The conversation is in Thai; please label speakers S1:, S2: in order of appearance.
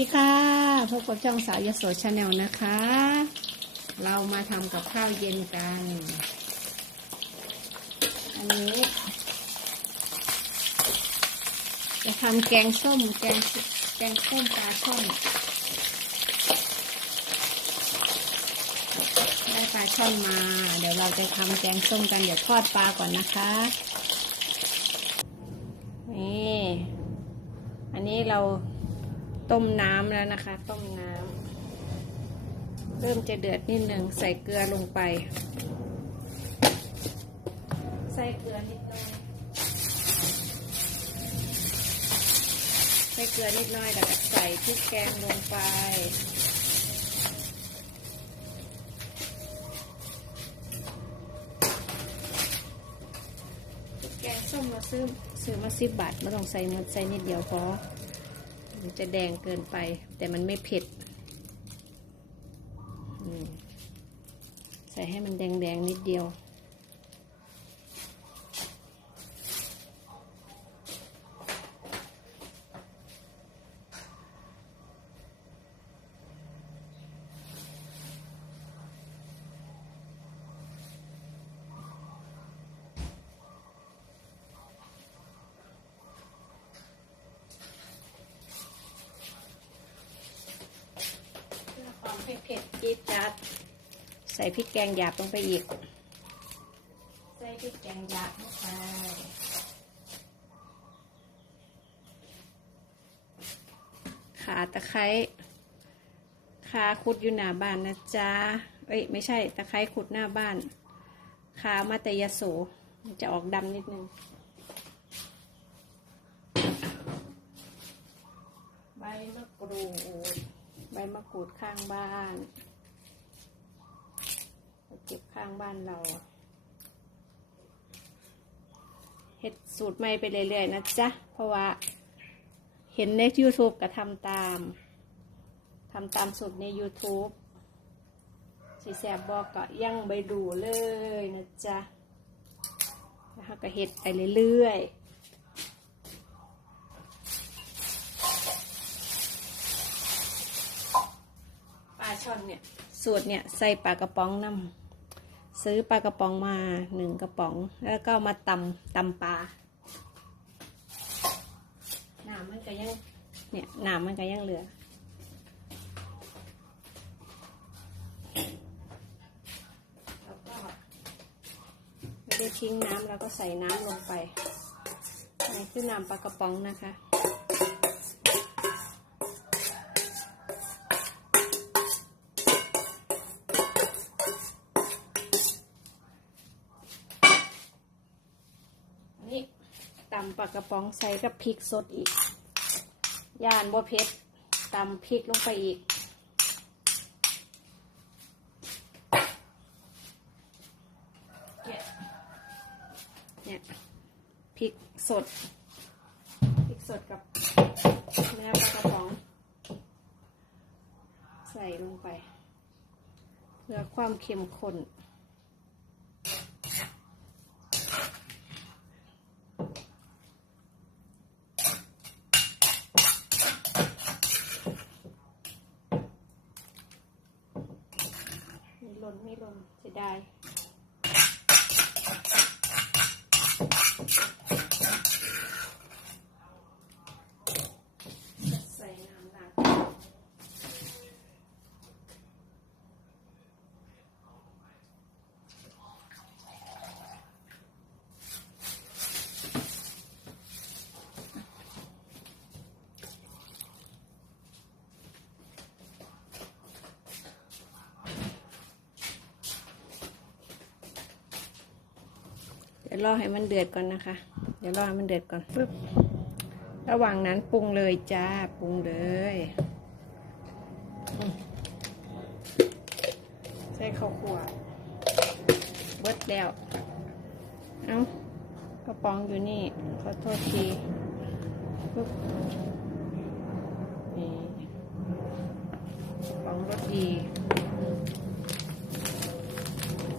S1: ดีค่ะพบกับช่องสาวยโสชาแนลนะคะ เรามาทำกับข้าวเย็นกัน อันนี้ จะทำแกงส้มแกงแกงส้มปลาช่อนได้ปลาช่อนมา เดี๋ยวเราจะทำแกงส้มกันเดี๋ยวทอดปลาก่อนนะคะ นี่ อันนี้เรา ต้มน้ำแล้วนะคะ ต้มน้ำเริ่มจะเดือดนิดหนึ่งใส่เกลือลงไป ใส่เกลือนิดหน่อยใส่เกลือนิดหน่อยแล้วก็ใส่พริกแกงลงไปพริกแกงส้มเราซื้อซื้อมาสิบบาทไม่ต้องใส่หมดใส่นิดเดียวพอ มันจะแดงเกินไป แต่มันไม่เผ็ดใส่ให้มันแดงๆนิดเดียว เพื่อความให้เผ็ดจี๊ดจัด ใส่พริกแกงหยาบลงไปอีก ใส่พริกแกงหยาบลงไปขาตะไคร้ขาขุดอยู่หน้าบ้านนะจ๊ะ เอ้ยไม่ใช่ตะไคร้ขุดหน้าบ้าน ขามาแต่ยาโสมันจะออกดำนิดนึง ใบมะกรูดใบ มะกรูดข้างบ้านเก็บข้างบ้านเราเห็ดสูตรใหม่ไปเรื่อยๆนะจ๊ะ เพราะว่าเห็นใน YouTube ก็ทำตามทำตามสูตรใน YouTube สีแสบบอกก็ยังไปดูเลยนะจ๊ะแล้วก็เห็ดไปเรื่อยๆ ปลา ช่อนเนี่ยสูตรเนี่ยใส่ปลากระป๋องน้ำซื้อปลากระป๋องมาหนึ่งกระป๋อง แล้วก็มาตำตำปลาหน้ำมันก็ยังเนี่ยหน้ำมันก็ยังเหลือไม่ได้ทิ้งน้ำแล้วก็ใส่น้ำลงไปนี่คือน้ำปลากระป๋องนะคะ ตำปลากระป๋องใส่กับพริกสดอีก ย่านบัวเพชรตำพริกลงไปอีกเนี่ยเนี่ยพริกสด พริกสดกับเนื้อปลากระป๋อง ใส่ลงไป เพื่อความเข้มข้น ไม่หล่นไม่หล่นเสียดายใส่น้ำล้างเดี๋ยวรอให้มันเดือดก่อนนะคะ เดี๋ยวรอให้มันเดือดก่อนปึ๊บระหว่างนั้นปรุงเลยจ้าปรุงเลยอืมใส่ข้าวคั่วเบิดแล้วเอ้ากระป๋องอยู่นี่ ขอโทษทีปึ๊บนี่กระป๋องรสดี